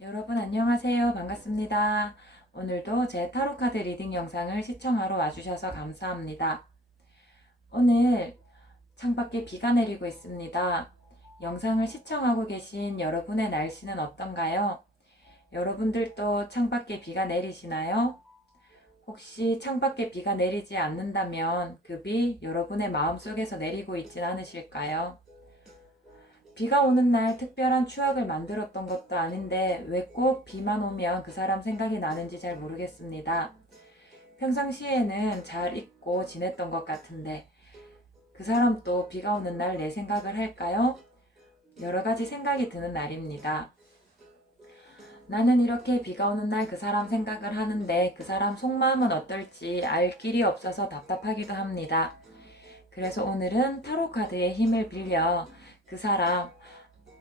여러분 안녕하세요. 반갑습니다. 오늘도 제 타로카드 리딩 영상을 시청하러 와주셔서 감사합니다. 오늘 창밖에 비가 내리고 있습니다. 영상을 시청하고 계신 여러분의 날씨는 어떤가요? 여러분들도 창밖에 비가 내리시나요? 혹시 창밖에 비가 내리지 않는다면 그 비 여러분의 마음속에서 내리고 있진 않으실까요? 비가 오는 날 특별한 추억을 만들었던 것도 아닌데 왜 꼭 비만 오면 그 사람 생각이 나는지 잘 모르겠습니다. 평상시에는 잘 잊고 지냈던 것 같은데 그 사람도 비가 오는 날 내 생각을 할까요? 여러 가지 생각이 드는 날입니다. 나는 이렇게 비가 오는 날 그 사람 생각을 하는데 그 사람 속마음은 어떨지 알 길이 없어서 답답하기도 합니다. 그래서 오늘은 타로 카드의 힘을 빌려 그 사람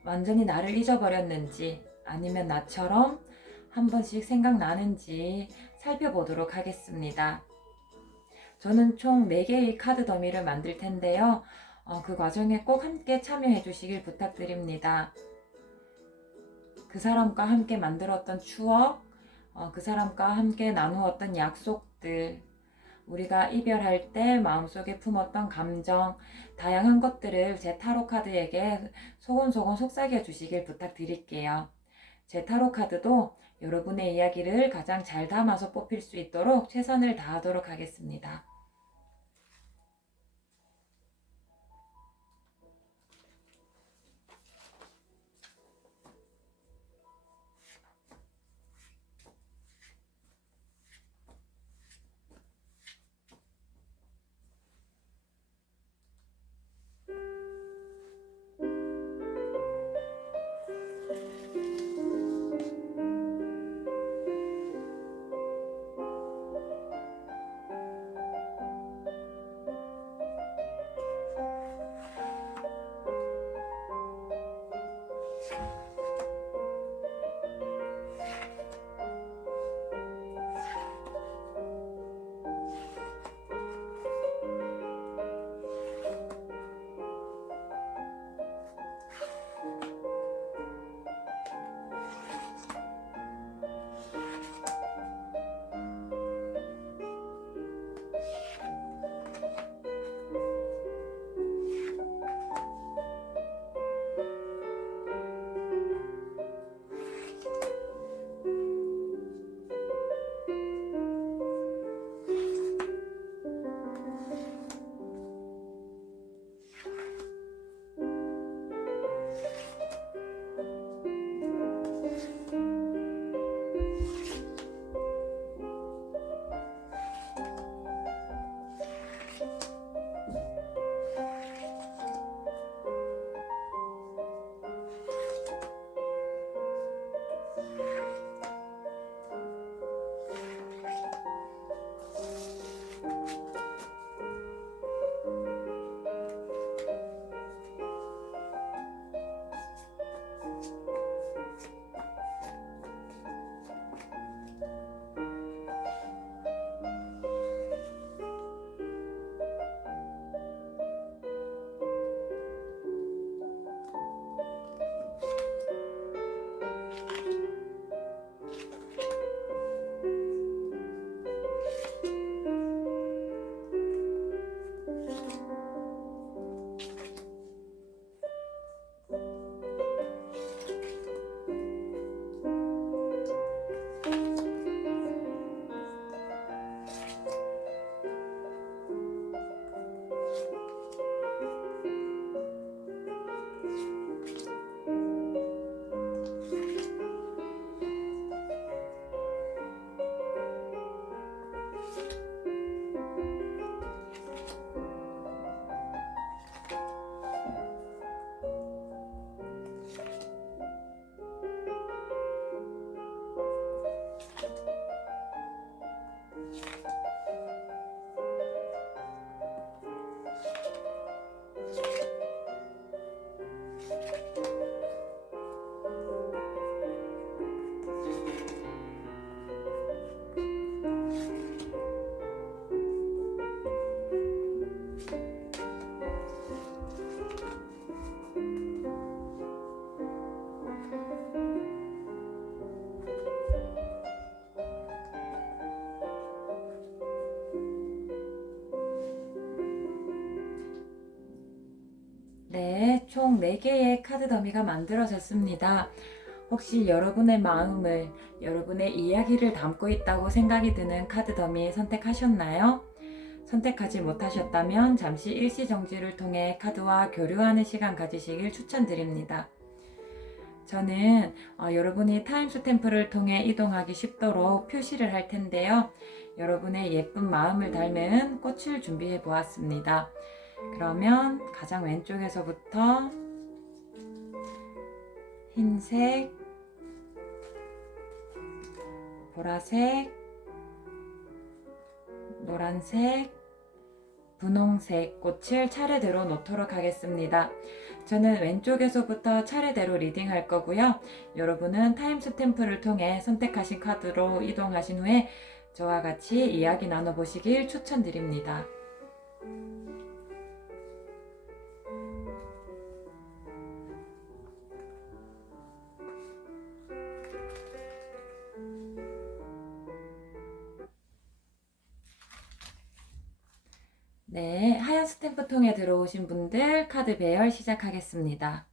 완전히 나를 잊어버렸는지 아니면 나처럼 한 번씩 생각나는지 살펴보도록 하겠습니다. 저는 총 4개의 카드 더미를 만들 텐데요. 그 과정에 꼭 함께 참여해 주시길 부탁드립니다. 그 사람과 함께 만들었던 추억, 그 사람과 함께 나누었던 약속들, 우리가 이별할 때 마음속에 품었던 감정, 다양한 것들을 제 타로 카드에게 소곤소곤 속삭여 주시길 부탁드릴게요. 제 타로 카드도 여러분의 이야기를 가장 잘 담아서 뽑힐 수 있도록 최선을 다하도록 하겠습니다. 총 4개의 카드 더미가 만들어졌습니다. 혹시 여러분의 마음을, 여러분의 이야기를 담고 있다고 생각이 드는 카드 더미 선택하셨나요? 선택하지 못하셨다면 잠시 일시정지를 통해 카드와 교류하는 시간 가지시길 추천드립니다. 저는 여러분이 타임스탬프를 통해 이동하기 쉽도록 표시를 할 텐데요. 여러분의 예쁜 마음을 닮은 꽃을 준비해 보았습니다. 그러면 가장 왼쪽에서부터 흰색, 보라색, 노란색, 분홍색 꽃을 차례대로 놓도록 하겠습니다. 저는 왼쪽에서부터 차례대로 리딩할 거고요. 여러분은 타임스탬프를 통해 선택하신 카드로 이동하신 후에 저와 같이 이야기 나눠보시길 추천드립니다. 네, 하얀 스탬프 통에 들어오신 분들 카드 배열 시작하겠습니다.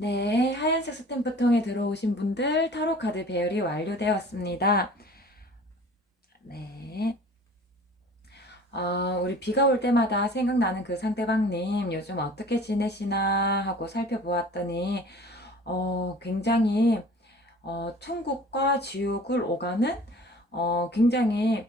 네, 하얀색 스탬프 통에 들어오신 분들 타로 카드 배열이 완료되었습니다. 네. 우리 비가 올 때마다 생각나는 그 상대방님 요즘 어떻게 지내시나 하고 살펴보았더니 굉장히 천국과 지옥을 오가는 굉장히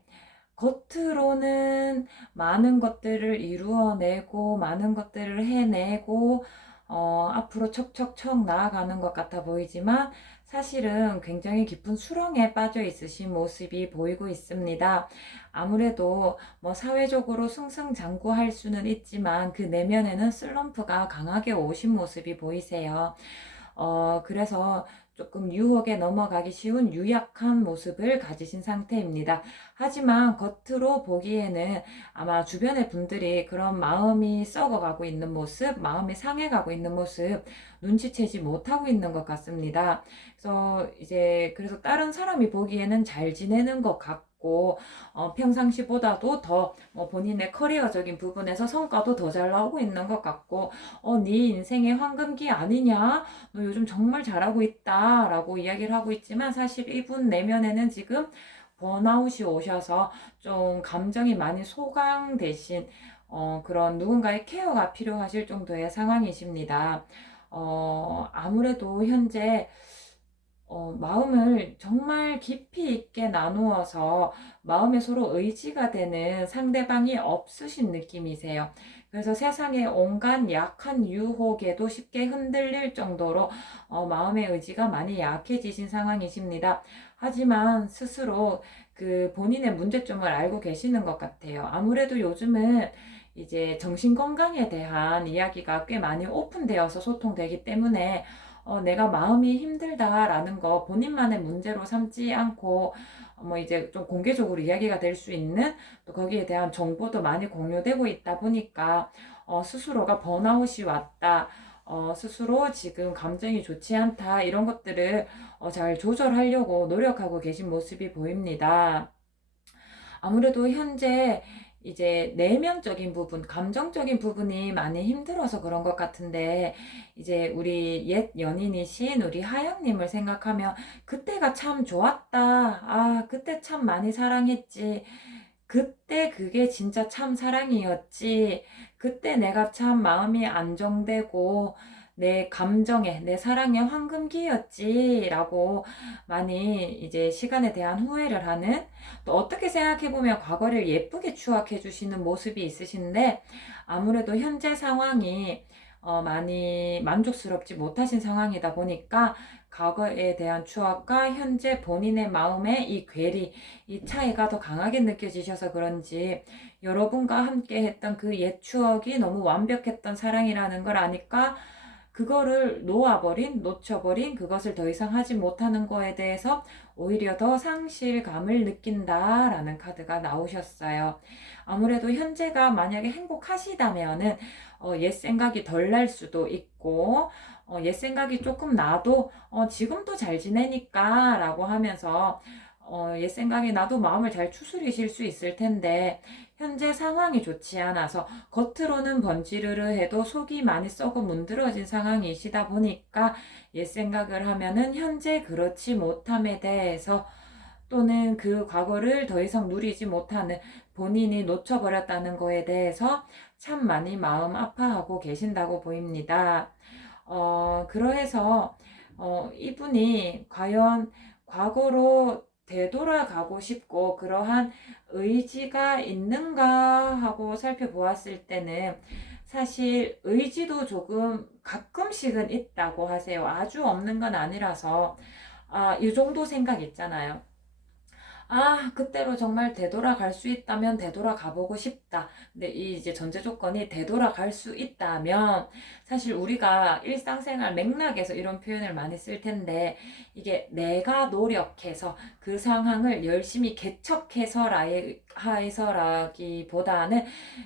겉으로는 많은 것들을 이루어내고 많은 것들을 해내고 앞으로 척척척 나아가는 것 같아 보이지만 사실은 굉장히 깊은 수렁에 빠져 있으신 모습이 보이고 있습니다. 아무래도 뭐 사회적으로 승승장구할 수는 있지만 그 내면에는 슬럼프가 강하게 오신 모습이 보이세요. 그래서 조금 유혹에 넘어가기 쉬운 유약한 모습을 가지신 상태입니다. 하지만 겉으로 보기에는 아마 주변의 분들이 그런 마음이 썩어가고 있는 모습, 마음이 상해가고 있는 모습 눈치채지 못하고 있는 것 같습니다. 그래서 다른 사람이 보기에는 잘 지내는 것 같고 평상시보다도 더 본인의 커리어적인 부분에서 성과도 더 잘 나오고 있는 것 같고 네 인생의 황금기 아니냐? 너 요즘 정말 잘하고 있다 라고 이야기를 하고 있지만 사실 이분 내면에는 지금 번아웃이 오셔서 좀 감정이 많이 소강되신 그런 누군가의 케어가 필요하실 정도의 상황이십니다. 아무래도 현재 마음을 정말 깊이 있게 나누어서 마음에 서로 의지가 되는 상대방이 없으신 느낌이세요. 그래서 세상의 온갖 약한 유혹에도 쉽게 흔들릴 정도로 마음의 의지가 많이 약해지신 상황이십니다. 하지만 스스로 그 본인의 문제점을 알고 계시는 것 같아요. 아무래도 요즘은 이제 정신건강에 대한 이야기가 꽤 많이 오픈되어서 소통되기 때문에 내가 마음이 힘들다라는 거 본인만의 문제로 삼지 않고 뭐 이제 좀 공개적으로 이야기가 될 수 있는 또 거기에 대한 정보도 많이 공유되고 있다 보니까 스스로가 번아웃이 왔다. 스스로 지금 감정이 좋지 않다. 이런 것들을 잘 조절하려고 노력하고 계신 모습이 보입니다. 아무래도 현재 이제 내면적인 부분, 감정적인 부분이 많이 힘들어서 그런 것 같은데, 이제 우리 옛 연인이신 우리 하영님을 생각하면, 그때가 참 좋았다. 아, 그때 참 많이 사랑했지. 그때 그게 진짜 참 사랑이었지. 그때 내가 참 마음이 안정되고, 내 감정의, 내 사랑의 황금기였지라고 많이 이제 시간에 대한 후회를 하는, 또 어떻게 생각해보면 과거를 예쁘게 추억해 주시는 모습이 있으신데, 아무래도 현재 상황이 많이 만족스럽지 못하신 상황이다 보니까 과거에 대한 추억과 현재 본인의 마음의 이 괴리, 이 차이가 더 강하게 느껴지셔서 그런지 여러분과 함께 했던 그 옛 추억이 너무 완벽했던 사랑이라는 걸 아니까 그거를 놓쳐버린 그것을 더 이상 하지 못하는 거에 대해서 오히려 더 상실감을 느낀다라는 카드가 나오셨어요. 아무래도 현재가 만약에 행복하시다면은 옛 생각이 덜 날 수도 있고 옛 생각이 조금 나도 지금도 잘 지내니까 라고 하면서 옛 생각이 나도 마음을 잘 추스리실 수 있을 텐데 현재 상황이 좋지 않아서 겉으로는 번지르르 해도 속이 많이 썩어 문드러진 상황이시다 보니까 옛 생각을 하면은 현재 그렇지 못함에 대해서 또는 그 과거를 더 이상 누리지 못하는 본인이 놓쳐버렸다는 거에 대해서 참 많이 마음 아파하고 계신다고 보입니다. 그러해서 이분이 과연 과거로 되돌아가고 싶고 그러한 의지가 있는가 하고 살펴보았을 때는 사실 의지도 조금 가끔씩은 있다고 하세요. 아주 없는 건 아니라서 이 정도 생각 있잖아요. 그때로 정말 되돌아갈 수 있다면 되돌아가 보고 싶다. 근데 이 이제 전제 조건이 되돌아갈 수 있다면 사실 우리가 일상생활 맥락에서 이런 표현을 많이 쓸 텐데 이게 내가 노력해서 그 상황을 열심히 개척해서라기보다는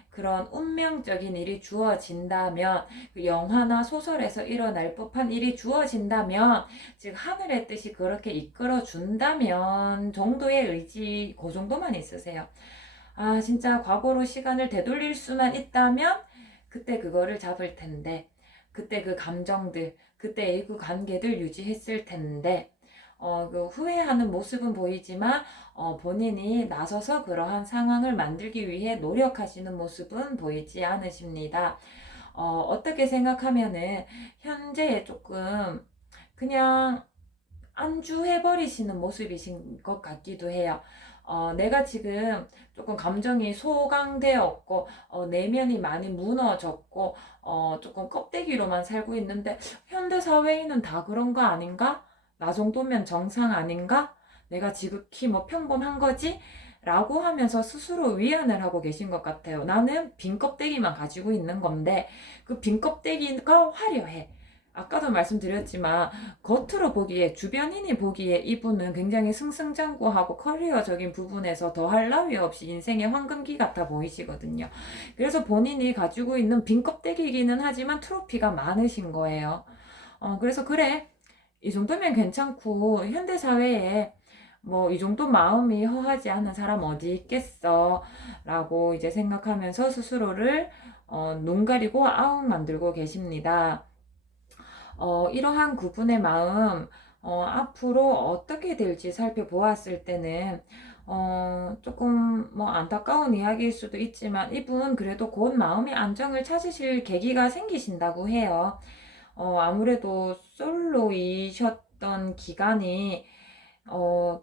그런 운명적인 일이 주어진다면 그 영화나 소설에서 일어날 법한 일이 주어진다면 즉 하늘의 뜻이 그렇게 이끌어 준다면 정도의 의지 그 정도만 있으세요. 진짜 과거로 시간을 되돌릴 수만 있다면 그때 그거를 잡을 텐데 그때 그 감정들 그때의 그 관계들 유지했을 텐데 그 후회하는 모습은 보이지만 본인이 나서서 그러한 상황을 만들기 위해 노력하시는 모습은 보이지 않으십니다. 어떻게 생각하면은 현재에 조금 그냥 안주해버리시는 모습이신 것 같기도 해요. 내가 지금 조금 감정이 소강되었고, 내면이 많이 무너졌고, 조금 껍데기로만 살고 있는데, 현대사회인은 다 그런 거 아닌가? 나 정도면 정상 아닌가? 내가 지극히 뭐 평범한 거지? 라고 하면서 스스로 위안을 하고 계신 것 같아요. 나는 빈 껍데기만 가지고 있는 건데, 그 빈 껍데기가 화려해. 아까도 말씀드렸지만, 겉으로 보기에 주변인이 보기에 이분은 굉장히 승승장구하고 커리어적인 부분에서 더할 나위 없이 인생의 황금기 같아 보이시거든요. 그래서 본인이 가지고 있는 빈 껍데기이기는 하지만 트로피가 많으신 거예요. 그래서 그래 이 정도면 괜찮고 현대사회에 뭐 이 정도 마음이 허하지 않은 사람 어디 있겠어 라고 이제 생각하면서 스스로를 눈 가리고 아웅 만들고 계십니다. 이러한 구분의 마음, 앞으로 어떻게 될지 살펴보았을 때는, 조금 뭐 안타까운 이야기일 수도 있지만, 이분 그래도 곧 마음의 안정을 찾으실 계기가 생기신다고 해요. 아무래도 솔로이셨던 기간이, 어,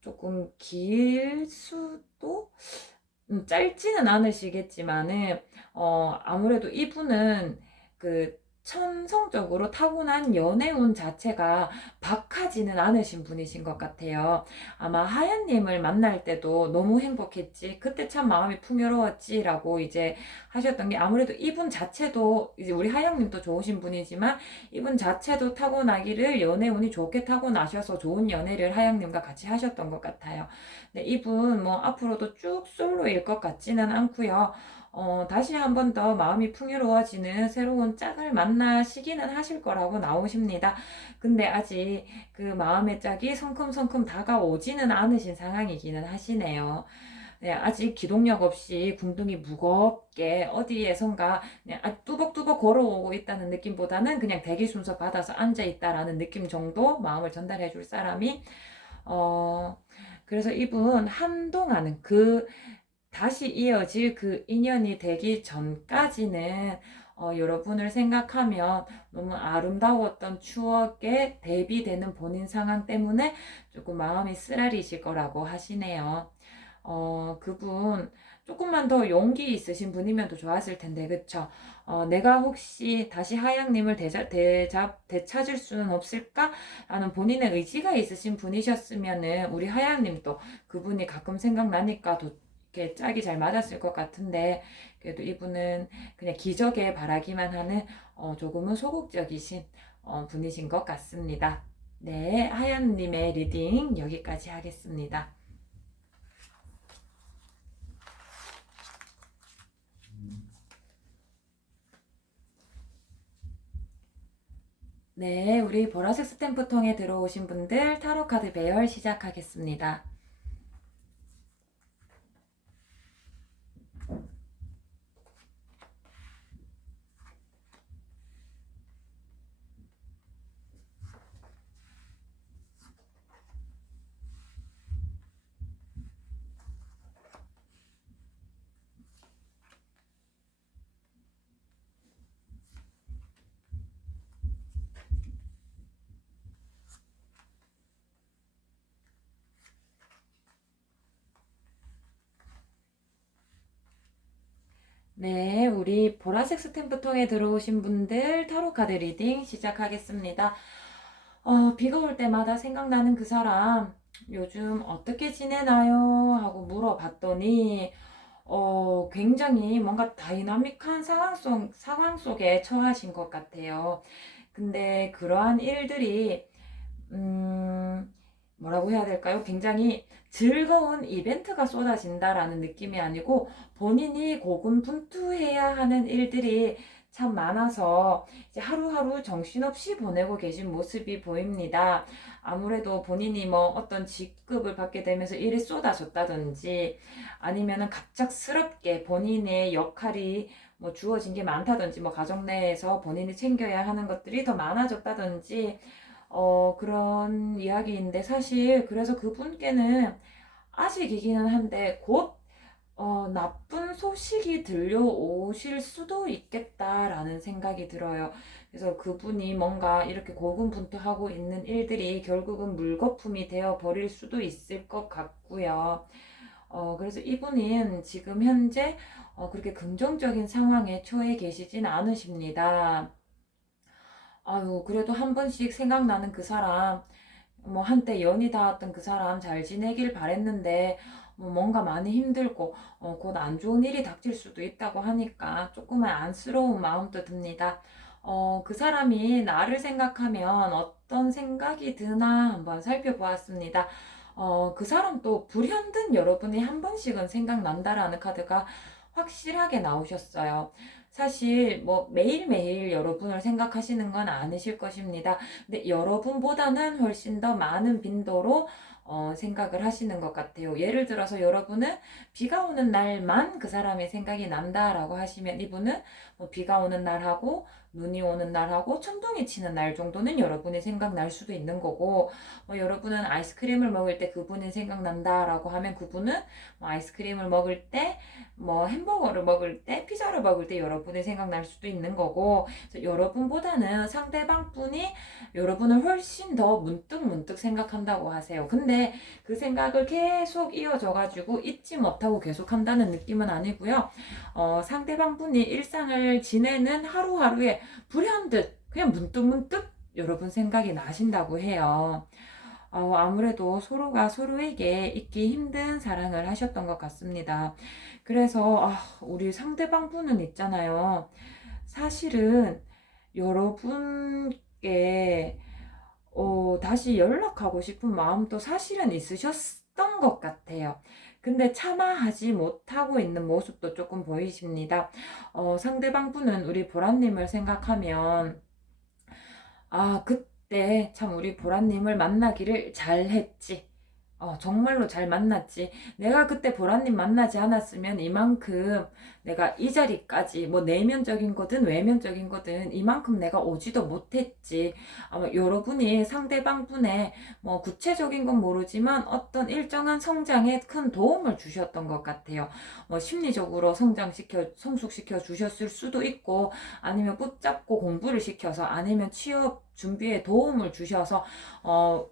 조금 길 수도, 짧지는 않으시겠지만은, 아무래도 이분은 그 천성적으로 타고난 연애운 자체가 박하지는 않으신 분이신 것 같아요. 아마 하연님을 만날 때도 너무 행복했지. 그때 참 마음이 풍요로웠지. 라고 이제 하셨던 게 아무래도 이분 자체도 이제 우리 하영님도 좋으신 분이지만 이분 자체도 타고나기를 연애운이 좋게 타고나셔서 좋은 연애를 하영님과 같이 하셨던 것 같아요. 네, 이분 뭐 앞으로도 쭉 솔로일 것 같지는 않고요. 다시 한 번 더 마음이 풍요로워지는 새로운 짝을 만나시기는 하실 거라고 나오십니다. 근데 아직 그 마음의 짝이 성큼성큼 다가오지는 않으신 상황이기는 하시네요. 네, 아직 기동력 없이 궁둥이 무겁게 어디에선가 그냥 뚜벅뚜벅 걸어오고 있다는 느낌보다는 그냥 대기 순서 받아서 앉아 있다라는 느낌 정도 마음을 전달해 줄 사람이 어, 그래서 이분 한동안은 다시 이어질 그 인연이 되기 전까지는 여러분을 생각하면 너무 아름다웠던 추억에 대비되는 본인 상황 때문에 조금 마음이 쓰라리실 거라고 하시네요. 그분 조금만 더 용기 있으신 분이면 더 좋았을 텐데, 그쵸? 내가 혹시 다시 하양님을 되찾을 수는 없을까? 라는 본인의 의지가 있으신 분이셨으면은 우리 하양님도 그분이 가끔 생각나니까 더 이렇게 짝이 잘 맞았을 것 같은데, 그래도 이분은 그냥 기적에 바라기만 하는 조금은 소극적이신 분이신 것 같습니다. 네, 하양님의 리딩 여기까지 하겠습니다. 네, 우리 보라색 스탬프 통에 들어오신 분들 타로 카드 배열 시작하겠습니다. 네, 우리 보라색 스탬프 통에 들어오신 분들 타로 카드 리딩 시작하겠습니다. 비가 올 때마다 생각나는 그 사람, 요즘 어떻게 지내나요? 하고 물어봤더니, 굉장히 뭔가 다이나믹한 상황 속에 처하신 것 같아요. 근데 그러한 일들이, 뭐라고 해야 될까요? 굉장히 즐거운 이벤트가 쏟아진다라는 느낌이 아니고 본인이 고군분투해야 하는 일들이 참 많아서 이제 하루하루 정신없이 보내고 계신 모습이 보입니다. 아무래도 본인이 뭐 어떤 직급을 받게 되면서 일이 쏟아졌다든지 아니면은 갑작스럽게 본인의 역할이 뭐 주어진 게 많다든지 뭐 가정 내에서 본인이 챙겨야 하는 것들이 더 많아졌다든지 그런 이야기인데 사실 그래서 그분께는 아직이기는 한데 곧 나쁜 소식이 들려오실 수도 있겠다라는 생각이 들어요. 그래서 그분이 뭔가 이렇게 고군분투하고 있는 일들이 결국은 물거품이 되어 버릴 수도 있을 것 같고요. 그래서 이분은 지금 현재 그렇게 긍정적인 상황에 처해 계시진 않으십니다. 아유, 그래도 한 번씩 생각나는 그 사람, 뭐 한때 연이 닿았던 그 사람 잘 지내길 바랬는데 뭐 뭔가 많이 힘들고 곧 안 좋은 일이 닥칠 수도 있다고 하니까 조금은 안쓰러운 마음도 듭니다. 그 사람이 나를 생각하면 어떤 생각이 드나 한번 살펴보았습니다. 그 사람 또 불현듯 여러분이 한 번씩은 생각난다라는 카드가 확실하게 나오셨어요. 사실 뭐 매일매일 여러분을 생각하시는 건 아니실 것입니다. 근데 여러분보다는 훨씬 더 많은 빈도로 생각을 하시는 것 같아요. 예를 들어서 여러분은 비가 오는 날만 그 사람의 생각이 난다라고 하시면 이분은 뭐 비가 오는 날하고 눈이 오는 날하고 천둥이 치는 날 정도는 여러분이 생각날 수도 있는 거고 여러분은 아이스크림을 먹을 때 그분이 생각난다라고 하면 그분은 뭐 아이스크림을 먹을 때 뭐 햄버거를 먹을 때 피자를 먹을 때 여러분이 생각날 수도 있는 거고 여러분보다는 상대방 분이 여러분을 훨씬 더 문득문득 생각한다고 하세요. 근데 그 생각을 계속 이어져 가지고 잊지 못하고 계속 한다는 느낌은 아니고요. 상대방 분이 일상을 지내는 하루하루에 불현듯 그냥 문득문득 여러분 생각이 나신다고 해요. 아무래도 서로가 서로에게 잊기 힘든 사랑을 하셨던 것 같습니다. 그래서 우리 상대방 분은 있잖아요. 사실은 여러분께 다시 연락하고 싶은 마음도 사실은 있으셨던 것 같아요. 근데 차마하지 못하고 있는 모습도 조금 보이십니다. 상대방 분은 우리 보라님을 생각하면 그때 참 우리 보라님을 만나기를 잘했지. 정말로 잘 만났지. 내가 그때 보라님 만나지 않았으면 이만큼 내가 이 자리까지 뭐 내면적인 거든 외면적인 거든 이만큼 내가 오지도 못했지. 아마 여러분이 상대방 분의 뭐 구체적인 건 모르지만 어떤 일정한 성장에 큰 도움을 주셨던 것 같아요. 뭐 심리적으로 성숙시켜 주셨을 수도 있고, 아니면 붙잡고 공부를 시켜서, 아니면 취업 준비에 도움을 주셔서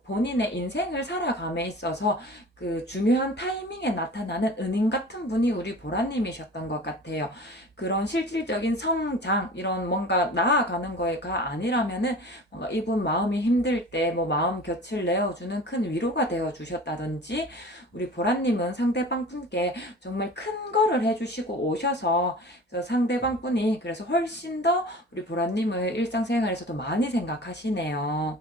본인의 인생을 살아감에 있어서 그 중요한 타이밍에 나타나는 은인 같은 분이 우리 보라님이셨던 것 같아요. 그런 실질적인 성장, 이런 뭔가 나아가는 거가 아니라면은 뭔가 이분 마음이 힘들 때 뭐 마음 곁을 내어주는 큰 위로가 되어 주셨다든지, 우리 보라님은 상대방 분께 정말 큰 거를 해주시고 오셔서, 그래서 상대방 분이 그래서 훨씬 더 우리 보라님을 일상생활에서도 많이 생각하시네요.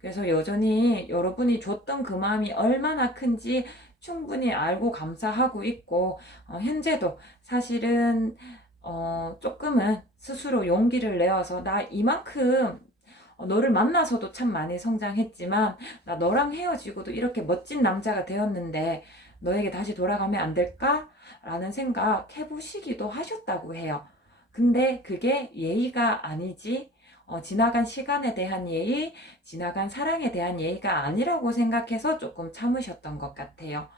그래서 여전히 여러분이 줬던 그 마음이 얼마나 큰지 충분히 알고 감사하고 있고, 현재도 사실은 조금은 스스로 용기를 내어서 나 이만큼 너를 만나서도 참 많이 성장했지만 나 너랑 헤어지고도 이렇게 멋진 남자가 되었는데 너에게 다시 돌아가면 안 될까? 라는 생각 해보시기도 하셨다고 해요. 근데 그게 예의가 아니지, 지나간 시간에 대한 예의, 지나간 사랑에 대한 예의가 아니라고 생각해서 조금 참으셨던 것 같아요.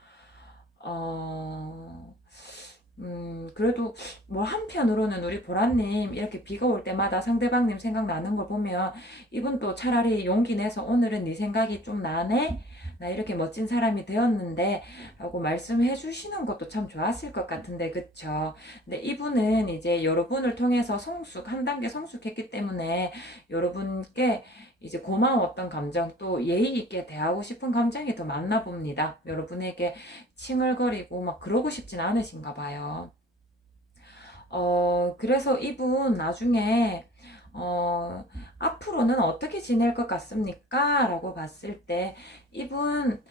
어, 그래도 뭐 한편으로는 우리 보라님 이렇게 비가 올 때마다 상대방님 생각나는 걸 보면 이분 또 차라리 용기 내서 오늘은 네 생각이 좀 나네? 나 이렇게 멋진 사람이 되었는데 라고 말씀해 주시는 것도 참 좋았을 것 같은데, 그쵸? 근데 이분은 이제 여러분을 통해서 한 단계 성숙했기 때문에 여러분께 이제 고마웠던 감정, 또 예의 있게 대하고 싶은 감정이 더 많나 봅니다. 여러분에게 칭얼거리고 막 그러고 싶진 않으신가 봐요. 그래서 이분 나중에 앞으로는 어떻게 지낼 것 같습니까? 라고 봤을 때 이분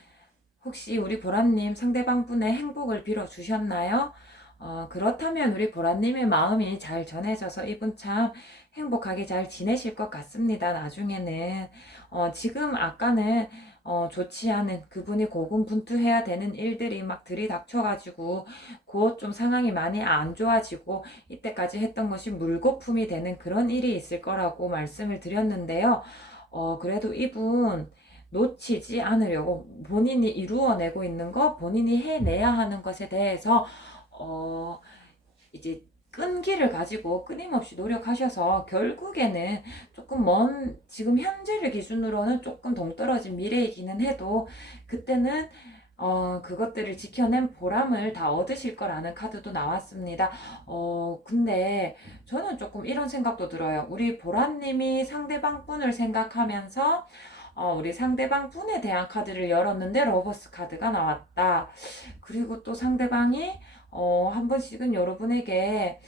혹시 우리 보라님 상대방 분의 행복을 빌어주셨나요? 그렇다면 우리 보라님의 마음이 잘 전해져서 이분 참 행복하게 잘 지내실 것 같습니다. 나중에는 지금 아까는 좋지 않은, 그분이 고군분투해야 되는 일들이 막 들이닥쳐가지고 곧 좀 상황이 많이 안 좋아지고 이때까지 했던 것이 물거품이 되는 그런 일이 있을 거라고 말씀을 드렸는데요. 그래도 이분 놓치지 않으려고 본인이 이루어내고 있는 것, 본인이 해내야 하는 것에 대해서 이제 끈기를 가지고 끊임없이 노력하셔서 결국에는 조금 먼, 지금 현재를 기준으로는 조금 동떨어진 미래이기는 해도 그때는 그것들을 지켜낸 보람을 다 얻으실 거라는 카드도 나왔습니다. 근데 저는 조금 이런 생각도 들어요. 우리 보라님이 상대방 분을 생각하면서 우리 상대방 분에 대한 카드를 열었는데 러버스 카드가 나왔다. 그리고 또 상대방이 한 번씩은 여러분에게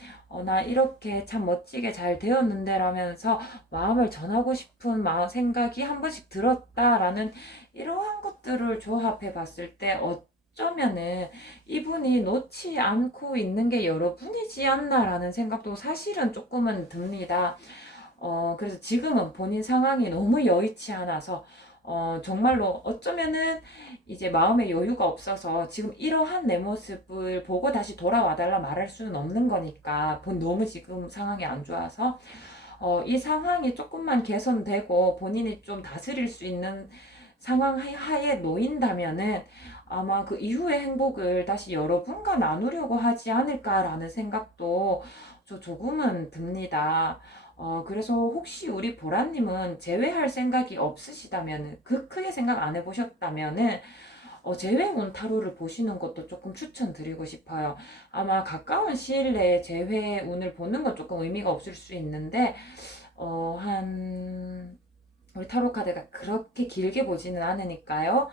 나 이렇게 참 멋지게 잘 되었는데 라면서 마음을 전하고 싶은 생각이 한 번씩 들었다라는 이러한 것들을 조합해 봤을 때 어쩌면은 이분이 놓지 않고 있는 게 여러분이지 않나라는 생각도 사실은 조금은 듭니다. 그래서 지금은 본인 상황이 너무 여의치 않아서 정말로 어쩌면은 이제 마음의 여유가 없어서 지금 이러한 내 모습을 보고 다시 돌아와 달라 말할 수는 없는 거니까, 너무 지금 상황이 안 좋아서 이 상황이 조금만 개선되고 본인이 좀 다스릴 수 있는 상황 하에 놓인다면은 아마 그 이후의 행복을 다시 여러분과 나누려고 하지 않을까라는 생각도 저 조금은 듭니다. 그래서 혹시 우리 보라님은 재회할 생각이 없으시다면은, 크게 생각 안 해보셨다면은, 재회운 타로를 보시는 것도 조금 추천드리고 싶어요. 아마 가까운 시일 내에 재회운을 보는 건 조금 의미가 없을 수 있는데, 우리 타로 카드가 그렇게 길게 보지는 않으니까요.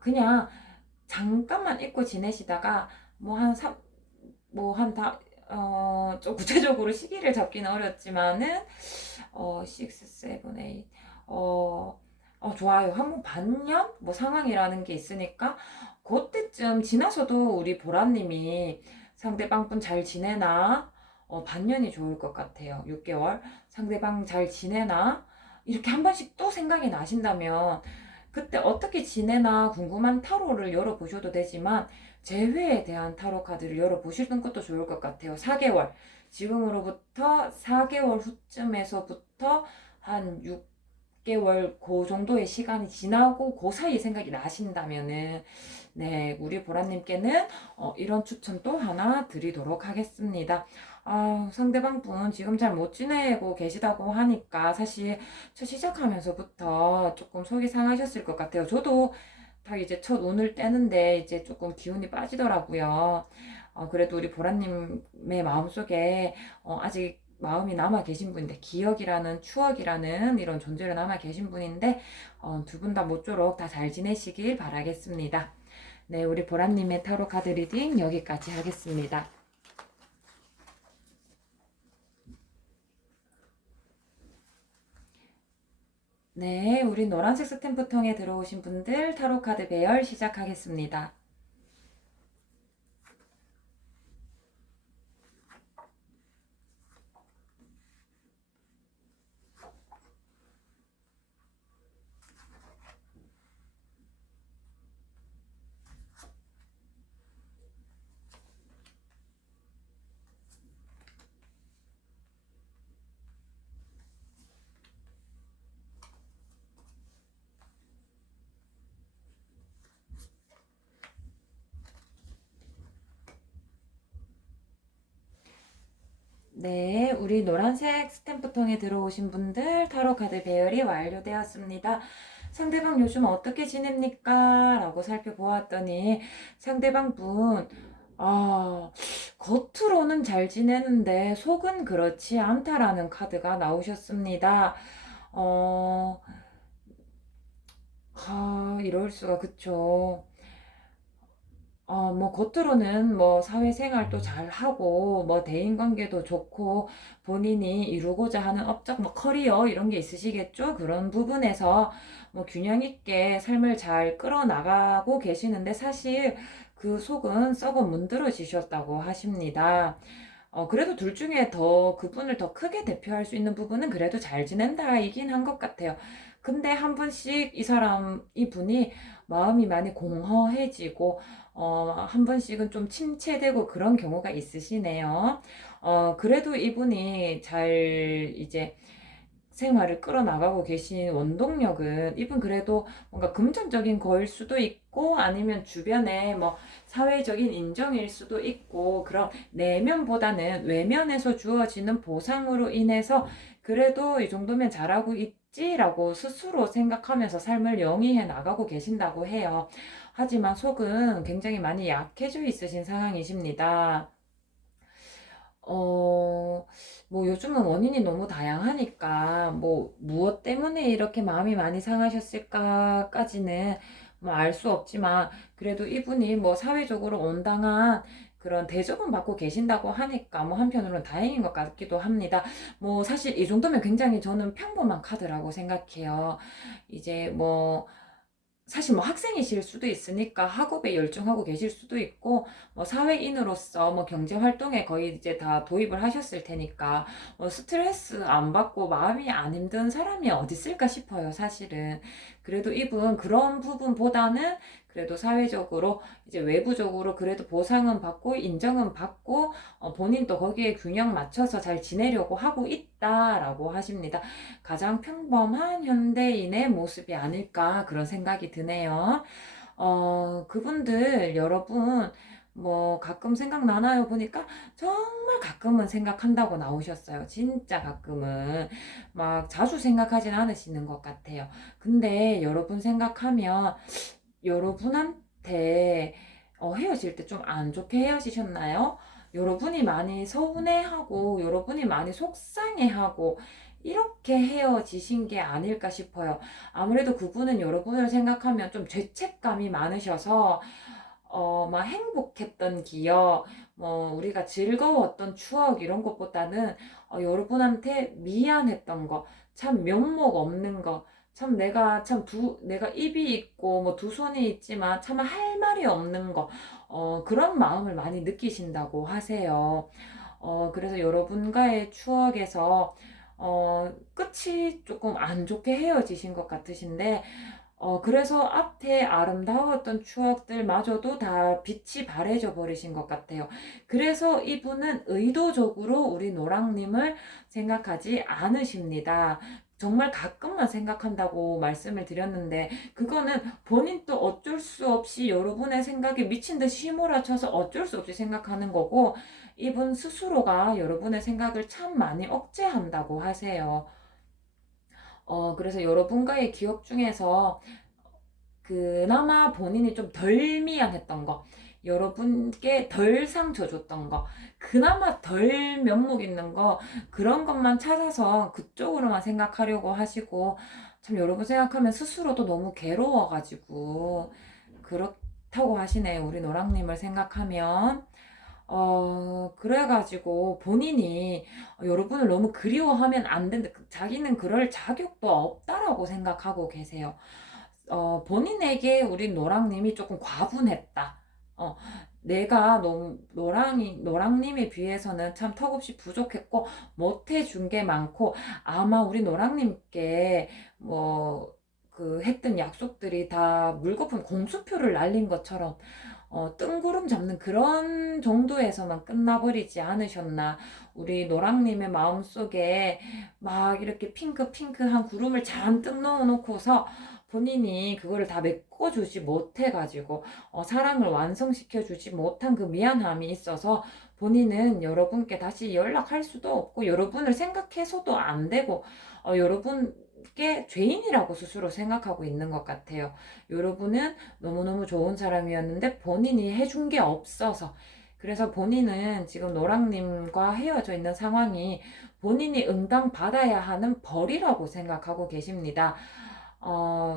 그냥 잠깐만 잊고 지내시다가, 뭐 한 좀 구체적으로 시기를 잡기는 어렵지만은, 6, 7, 8, 좋아요. 한 번 반년? 뭐 상황이라는 게 있으니까, 그때쯤 지나서도 우리 보라님이 상대방 분 잘 지내나? 반년이 좋을 것 같아요. 6개월. 상대방 잘 지내나? 이렇게 한 번씩 또 생각이 나신다면, 그때 어떻게 지내나 궁금한 타로를 열어보셔도 되지만, 재회에 대한 타로 카드를 열어보시는 것도 좋을 것 같아요. 4개월. 지금으로부터 4개월 후쯤에서부터 한 6개월 그 정도의 시간이 지나고 그 사이 생각이 나신다면은 네, 우리 보라님께는 이런 추천 또 하나 드리도록 하겠습니다. 상대방 분 지금 잘 못 지내고 계시다고 하니까 사실 첫 시작하면서부터 조금 속이 상하셨을 것 같아요. 저도 딱 이제 첫 운을 떼는데 이제 조금 기운이 빠지더라고요. 그래도 우리 보라님의 마음속에 아직 마음이 남아 계신 분인데, 기억이라는 추억이라는 이런 존재로 남아 계신 분인데, 두 분 다 모쪼록 다 잘 지내시길 바라겠습니다. 네, 우리 보라님의 타로 카드 리딩 여기까지 하겠습니다. 네, 우리 노란색 스탬프통에 들어오신 분들 타로 카드 배열 시작하겠습니다. 네, 우리 노란색 스탬프통에 들어오신 분들 타로 카드 배열이 완료되었습니다. 상대방 요즘 어떻게 지냅니까? 라고 살펴보았더니 상대방 분, 아, 겉으로는 잘 지내는데 속은 그렇지 않다라는 카드가 나오셨습니다. 어, 이럴 수가, 그쵸. 뭐 겉으로는 뭐 사회생활도 잘하고 뭐 대인관계도 좋고 본인이 이루고자 하는 업적 뭐 커리어 이런 게 있으시겠죠? 그런 부분에서 뭐 균형 있게 삶을 잘 끌어나가고 계시는데 사실 그 속은 썩어 문드러지셨다고 하십니다. 그래도 둘 중에 더 그분을 더 크게 대표할 수 있는 부분은 그래도 잘 지낸다이긴 한 것 같아요. 근데 한 번씩 이분이 마음이 많이 공허해지고, 한 번씩은 좀 침체되고 그런 경우가 있으시네요. 그래도 이분이 잘 이제 생활을 끌어나가고 계신 원동력은 이분 그래도 뭔가 금전적인 거일 수도 있고 아니면 주변에 뭐 사회적인 인정일 수도 있고 그런 내면보다는 외면에서 주어지는 보상으로 인해서 그래도 이 정도면 잘하고 있지라고 스스로 생각하면서 삶을 영위해 나가고 계신다고 해요. 하지만 속은 굉장히 많이 약해져 있으신 상황이십니다. 어, 뭐 요즘은 원인이 너무 다양하니까 뭐 무엇 때문에 이렇게 마음이 많이 상하셨을까까지는 뭐 알 수 없지만 그래도 이분이 뭐 사회적으로 온당한 그런 대접은 받고 계신다고 하니까 뭐 한편으로는 다행인 것 같기도 합니다. 뭐 사실 이 정도면 굉장히 저는 평범한 카드라고 생각해요. 이제 뭐 사실 뭐 학생이실 수도 있으니까 학업에 열중하고 계실 수도 있고 뭐 사회인으로서 뭐 경제 활동에 거의 이제 다 도입을 하셨을 테니까 뭐 스트레스 안 받고 마음이 안 힘든 사람이 어디 있을까 싶어요, 사실은. 그래도 이분 그런 부분보다는 그래도 사회적으로 이제 외부적으로 그래도 보상은 받고 인정은 받고 본인도 거기에 균형 맞춰서 잘 지내려고 하고 있다라고 하십니다. 가장 평범한 현대인의 모습이 아닐까 그런 생각이 드네요. 그분들 여러분 뭐 가끔 생각나나요? 보니까 정말 가끔은 생각한다고 나오셨어요. 진짜 가끔은 막 자주 생각하진 않으시는 것 같아요. 근데 여러분 생각하면 여러분한테 헤어질 때 좀 안 좋게 헤어지셨나요? 여러분이 많이 서운해하고 여러분이 많이 속상해하고 이렇게 헤어지신 게 아닐까 싶어요. 아무래도 그분은 여러분을 생각하면 좀 죄책감이 많으셔서 막 행복했던 기억, 뭐 우리가 즐거웠던 추억 이런 것보다는 여러분한테 미안했던 거, 참 면목 없는 거, 참 내가 입이 있고 뭐 두 손이 있지만 참 할 말이 없는 거, 그런 마음을 많이 느끼신다고 하세요. 그래서 여러분과의 추억에서 끝이 조금 안 좋게 헤어지신 것 같으신데 그래서 앞에 아름다웠던 추억들마저도 다 빛이 발해져 버리신 것 같아요. 그래서 이분은 의도적으로 우리 노랑님을 생각하지 않으십니다. 정말 가끔만 생각한다고 말씀을 드렸는데, 그거는 본인 또 어쩔 수 없이 여러분의 생각에 미친 듯이 휘몰아쳐서 어쩔 수 없이 생각하는 거고, 이분 스스로가 여러분의 생각을 참 많이 억제한다고 하세요. 그래서 여러분과의 기억 중에서 그나마 본인이 좀 덜 미안했던 거, 여러분께 덜 상처 줬던 거, 그나마 덜 면목 있는 거, 그런 것만 찾아서 그쪽으로만 생각하려고 하시고, 참 여러분 생각하면 스스로도 너무 괴로워가지고 그렇다고 하시네요. 우리 노랑님을 생각하면. 그래가지고 본인이 여러분을 너무 그리워하면 안 된다. 자기는 그럴 자격도 없다라고 생각하고 계세요. 본인에게 우리 노랑님이 조금 과분했다. 어, 내가 너무 노랑님에 비해서는 참 턱없이 부족했고, 못해준 게 많고, 아마 우리 노랑님께 뭐, 그 했던 약속들이 다 물거품 공수표를 날린 것처럼 뜬구름 잡는 그런 정도에서만 끝나버리지 않으셨나. 우리 노랑님의 마음속에 막 이렇게 핑크한 구름을 잔뜩 넣어놓고서 본인이 그거를 다 메꿔주지 못해가지고 사랑을 완성시켜주지 못한 그 미안함이 있어서 본인은 여러분께 다시 연락할 수도 없고 여러분을 생각해서도 안 되고 여러분께 죄인이라고 스스로 생각하고 있는 것 같아요. 여러분은 너무너무 좋은 사람이었는데 본인이 해준 게 없어서, 그래서 본인은 지금 노랑님과 헤어져 있는 상황이 본인이 응당받아야 하는 벌이라고 생각하고 계십니다. 어,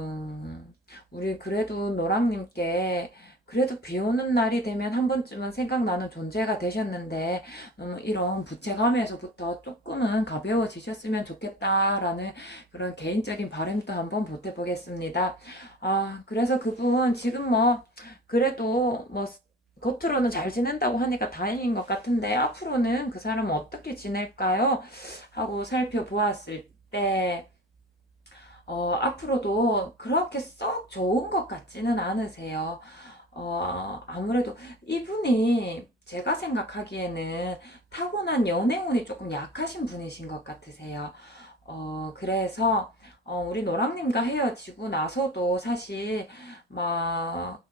우리 그래도 노랑님께 그래도 비 오는 날이 되면 한 번쯤은 생각나는 존재가 되셨는데 너무 이런 부채감에서부터 조금은 가벼워지셨으면 좋겠다라는 그런 개인적인 바람도 한번 보태보겠습니다. 그래서 그분 지금 뭐 그래도 뭐 겉으로는 잘 지낸다고 하니까 다행인 것 같은데 앞으로는 그 사람은 어떻게 지낼까요? 하고 살펴보았을 때 앞으로도 그렇게 썩 좋은 것 같지는 않으세요. 아무래도 이분이 제가 생각하기에는 타고난 연애운이 조금 약하신 분이신 것 같으세요. 그래서 우리 노랑님과 헤어지고 나서도 사실 막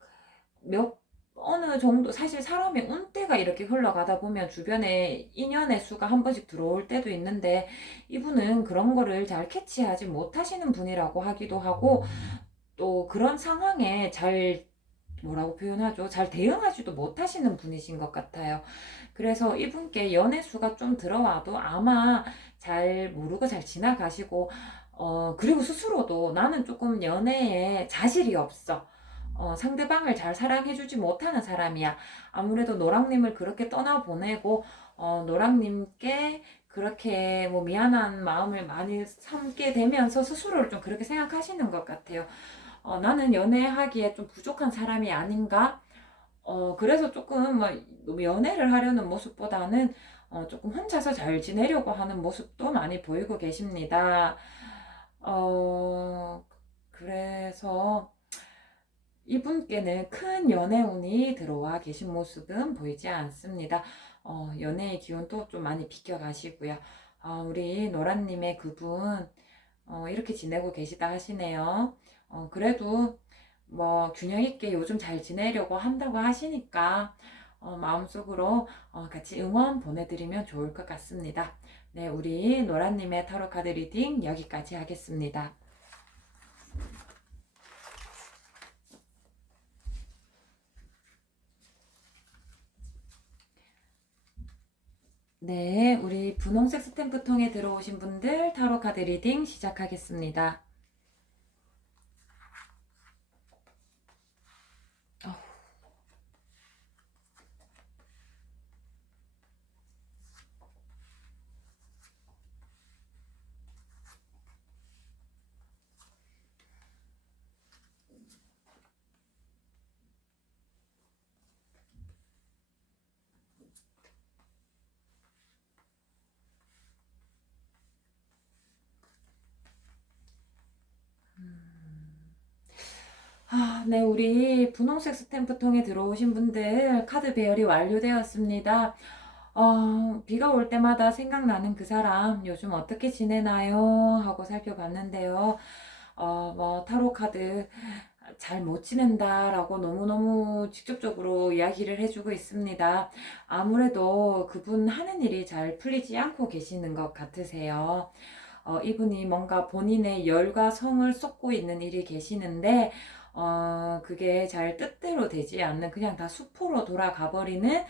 몇 어느 정도 사실 사람이 운때가 이렇게 흘러가다 보면 주변에 인연의 수가 한 번씩 들어올 때도 있는데 이분은 그런 거를 잘 캐치하지 못하시는 분이라고 하기도 하고 또 그런 상황에 잘 뭐라고 표현하죠? 잘 대응하지도 못하시는 분이신 것 같아요. 그래서 이분께 연애 수가 좀 들어와도 아마 잘 모르고 잘 지나가시고 그리고 스스로도 나는 조금 연애에 자질이 없어. 상대방을 잘 사랑해주지 못하는 사람이야. 아무래도 노랑님을 그렇게 떠나보내고, 노랑님께 그렇게 뭐 미안한 마음을 많이 삼게 되면서 스스로를 좀 그렇게 생각하시는 것 같아요. 나는 연애하기에 좀 부족한 사람이 아닌가? 그래서 조금 뭐 연애를 하려는 모습보다는 조금 혼자서 잘 지내려고 하는 모습도 많이 보이고 계십니다. 그래서 이분께는 큰 연애운이 들어와 계신 모습은 보이지 않습니다. 연애의 기운도 좀 많이 비켜가시고요. 우리 노란님의 그분, 이렇게 지내고 계시다 하시네요. 그래도 뭐 균형 있게 요즘 잘 지내려고 한다고 하시니까, 마음속으로 같이 응원 보내드리면 좋을 것 같습니다. 네, 우리 노란님의 타로 카드 리딩 여기까지 하겠습니다. 네, 우리 분홍색 스탬프 통에 들어오신 분들 타로 카드 리딩 시작하겠습니다. 네, 우리 분홍색 스탬프통에 들어오신 분들 카드 배열이 완료되었습니다. 비가 올 때마다 생각나는 그 사람 요즘 어떻게 지내나요? 하고 살펴봤는데요. 타로 카드 잘 못 지낸다라고 너무너무 직접적으로 이야기를 해주고 있습니다. 아무래도 그분 하는 일이 잘 풀리지 않고 계시는 것 같으세요. 이분이 뭔가 본인의 열과 성을 쏟고 있는 일이 계시는데, 그게 잘 뜻대로 되지 않는 그냥 다 수포로 돌아가 버리는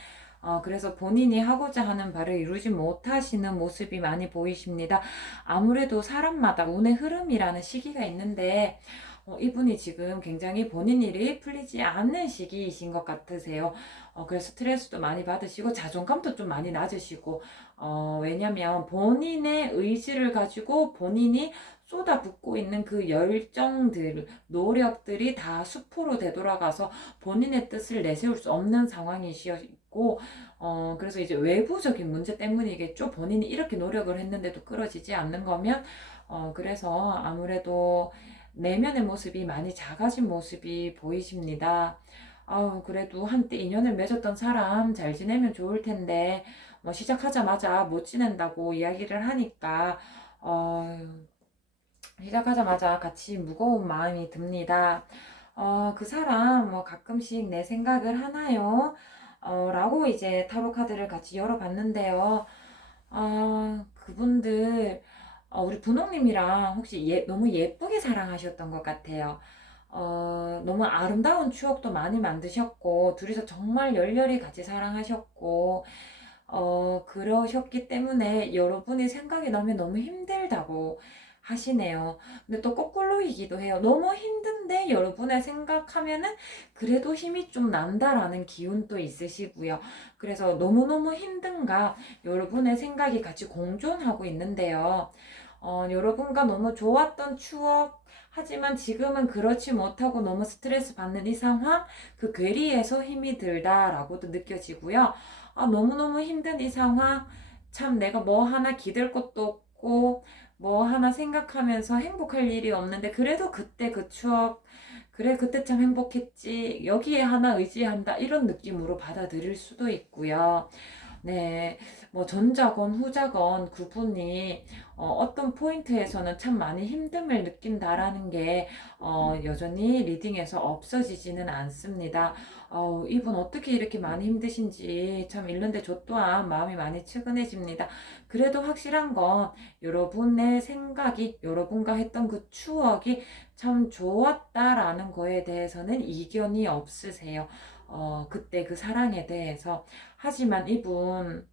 그래서 본인이 하고자 하는 바를 이루지 못하시는 모습이 많이 보이십니다. 아무래도 사람마다 운의 흐름이라는 시기가 있는데, 이분이 지금 굉장히 본인 일이 풀리지 않는 시기이신 것 같으세요. 그래서 스트레스도 많이 받으시고 자존감도 좀 많이 낮으시고, 왜냐면 본인의 의지를 가지고 본인이 쏟아붓고 있는 그 열정들, 노력들이 다 수포로 되돌아가서 본인의 뜻을 내세울 수 없는 상황이시고, 그래서 이제 외부적인 문제 때문이겠죠. 본인이 이렇게 노력을 했는데도 끌어지지 않는 거면, 그래서 아무래도 내면의 모습이 많이 작아진 모습이 보이십니다. 그래도 한때 인연을 맺었던 사람 잘 지내면 좋을 텐데, 뭐 시작하자마자 못 지낸다고 이야기를 하니까, 어, 시작하자마자 같이 무거운 마음이 듭니다. 그 사람 뭐 가끔씩 내 생각을 하나요? 라고 이제 타로 카드를 같이 열어봤는데요. 그분들, 우리 분홍님이랑 혹시 너무 예쁘게 사랑하셨던 것 같아요. 너무 아름다운 추억도 많이 만드셨고, 둘이서 정말 열렬히 같이 사랑하셨고, 그러셨기 때문에 여러분이 생각이 나면 너무 힘들다고 하시네요. 근데 또 거꾸로이기도 해요. 너무 힘든데 여러분의 생각하면은 그래도 힘이 좀 난다라는 기운도 있으시고요. 그래서 너무너무 힘든가 여러분의 생각이 같이 공존하고 있는데요. 여러분과 너무 좋았던 추억, 하지만 지금은 그렇지 못하고 너무 스트레스 받는 이 상황, 그 괴리에서 힘이 들다라고도 느껴지고요. 너무너무 힘든 이 상황, 참 내가 뭐 하나 기댈 것도 없고, 뭐 하나 생각하면서 행복할 일이 없는데, 그래도 그때 그 추억, 그래, 그때 참 행복했지. 여기에 하나 의지한다. 이런 느낌으로 받아들일 수도 있고요. 네, 뭐 전자건 후자건 그분이 어떤 포인트에서는 참 많이 힘듦을 느낀다라는 게 여전히 리딩에서 없어지지는 않습니다. 이분 어떻게 이렇게 많이 힘드신지 참 읽는데 저 또한 마음이 많이 측은해집니다. 그래도 확실한 건 여러분의 생각이 여러분과 했던 그 추억이 참 좋았다라는 거에 대해서는 이견이 없으세요. 그때 그 사랑에 대해서. 하지만 이분,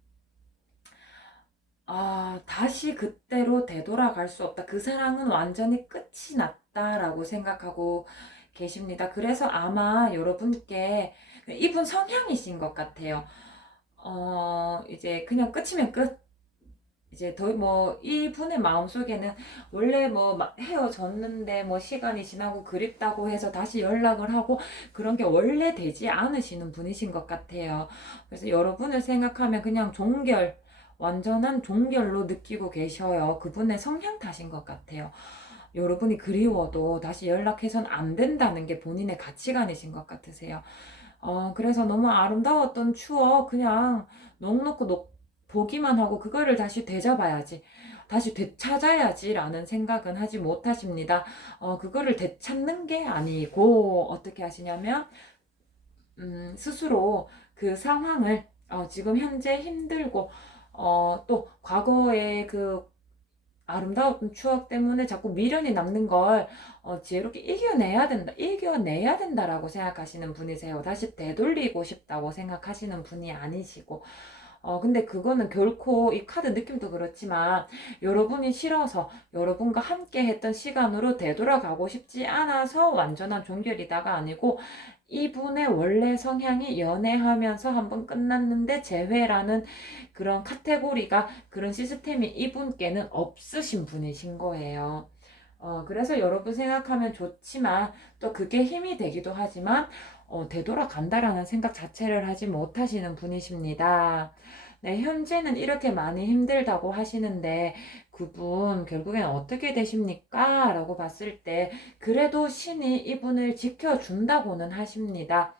다시 그때로 되돌아갈 수 없다. 그 사랑은 완전히 끝이 났다라고 생각하고 계십니다. 그래서 아마 여러분께 이분 성향이신 것 같아요. 이제 그냥 끝이면 끝. 이제 더 뭐 이분의 마음속에는 원래 뭐 헤어졌는데 뭐 시간이 지나고 그립다고 해서 다시 연락을 하고 그런 게 원래 되지 않으시는 분이신 것 같아요. 그래서 여러분을 생각하면 그냥 종결, 완전한 종결로 느끼고 계셔요. 그분의 성향 탓인 것 같아요. 여러분이 그리워도 다시 연락해선 안 된다는 게 본인의 가치관이신 것 같으세요. 그래서 너무 아름다웠던 추억 그냥 넉넉히 보기만 하고 그거를 다시 되잡아야지. 다시 되찾아야지라는 생각은 하지 못하십니다. 그거를 되찾는 게 아니고 어떻게 하시냐면 스스로 그 상황을 지금 현재 힘들고 또 과거의 그 아름다웠던 추억 때문에 자꾸 미련이 남는 걸 지혜롭게 이겨내야 된다라고 생각하시는 분이세요. 다시 되돌리고 싶다고 생각하시는 분이 아니시고, 근데 그거는 결코 이 카드 느낌도 그렇지만 여러분이 싫어서 여러분과 함께 했던 시간으로 되돌아가고 싶지 않아서 완전한 종결이다가 아니고 이분의 원래 성향이 연애하면서 한번 끝났는데 재회라는 그런 카테고리가 그런 시스템이 이분께는 없으신 분이신 거예요. 그래서 여러분 생각하면 좋지만 또 그게 힘이 되기도 하지만 되돌아간다라는 생각 자체를 하지 못하시는 분이십니다. 네, 현재는 이렇게 많이 힘들다고 하시는데 그분 결국엔 어떻게 되십니까? 라고 봤을 때 그래도 신이 이분을 지켜준다고는 하십니다.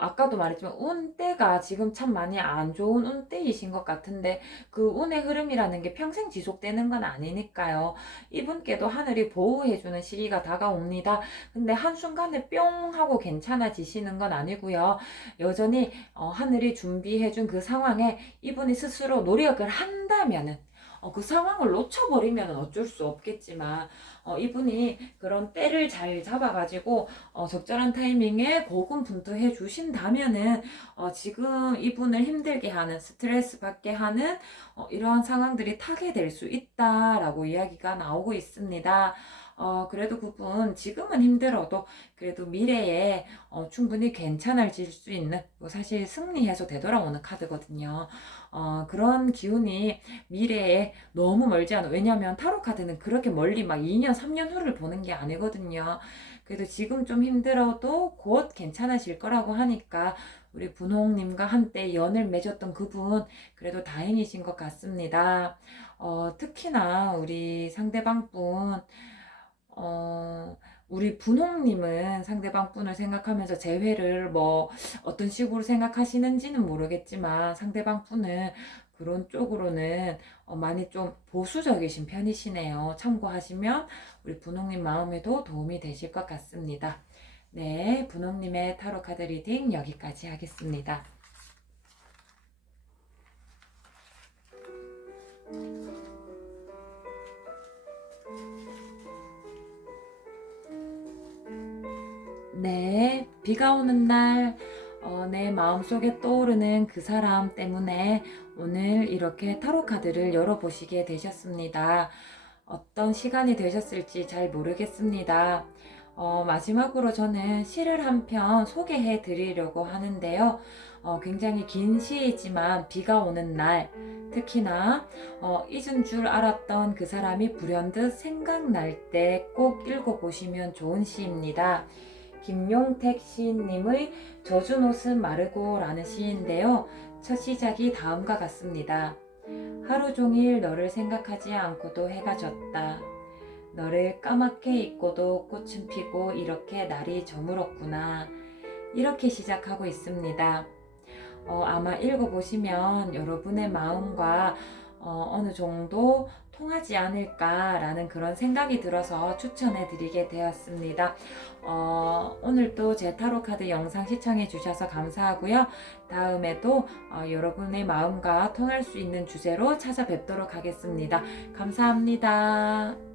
아까도 말했지만 운때가 지금 참 많이 안 좋은 운때이신 것 같은데 그 운의 흐름이라는 게 평생 지속되는 건 아니니까요. 이분께도 하늘이 보호해주는 시기가 다가옵니다. 근데 한순간에 뿅 하고 괜찮아지시는 건 아니고요. 여전히 하늘이 준비해준 그 상황에 이분이 스스로 노력을 한다면은 그 상황을 놓쳐버리면 어쩔 수 없겠지만 이분이 그런 때를 잘 잡아가지고 적절한 타이밍에 고군분투해 주신다면은 지금 이분을 힘들게 하는 스트레스 받게 하는 이러한 상황들이 타게 될 수 있다라고 이야기가 나오고 있습니다. 그래도 그분 지금은 힘들어도 그래도 미래에 충분히 괜찮아질 수 있는 사실 승리해서 되돌아오는 카드거든요. 그런 기운이 미래에 너무 멀지 않아. 왜냐하면 타로 카드는 그렇게 멀리 막 2년, 3년 후를 보는 게 아니거든요. 그래도 지금 좀 힘들어도 곧 괜찮아질 거라고 하니까 우리 분홍님과 한때 연을 맺었던 그분 그래도 다행이신 것 같습니다. 특히나 우리 상대방 분 우리 분홍님은 상대방 분을 생각하면서 재회를 뭐 어떤 식으로 생각하시는지는 모르겠지만 상대방 분은 그런 쪽으로는 많이 좀 보수적이신 편이시네요. 참고하시면 우리 분홍님 마음에도 도움이 되실 것 같습니다. 네, 분홍님의 타로 카드 리딩 여기까지 하겠습니다. 네, 비가 오는 날, 내 마음속에 떠오르는 그 사람 때문에 오늘 이렇게 타로 카드를 열어보시게 되셨습니다. 어떤 시간이 되셨을지 잘 모르겠습니다. 마지막으로 저는 시를 한 편 소개해 드리려고 하는데요. 굉장히 긴 시이지만 비가 오는 날, 특히나 잊은 줄 알았던 그 사람이 불현듯 생각날 때 꼭 읽어보시면 좋은 시입니다. 김용택 시인님의 젖은 옷은 마르고 라는 시인데요. 첫 시작이 다음과 같습니다. 하루 종일 너를 생각하지 않고도 해가 졌다. 너를 까맣게 잊고도 꽃은 피고 이렇게 날이 저물었구나. 이렇게 시작하고 있습니다. 아마 읽어보시면 여러분의 마음과 어느 정도 통하지 않을까라는 그런 생각이 들어서 추천해 드리게 되었습니다. 오늘도 제 타로 카드 영상 시청해 주셔서 감사하고요. 다음에도 여러분의 마음과 통할 수 있는 주제로 찾아뵙도록 하겠습니다. 감사합니다.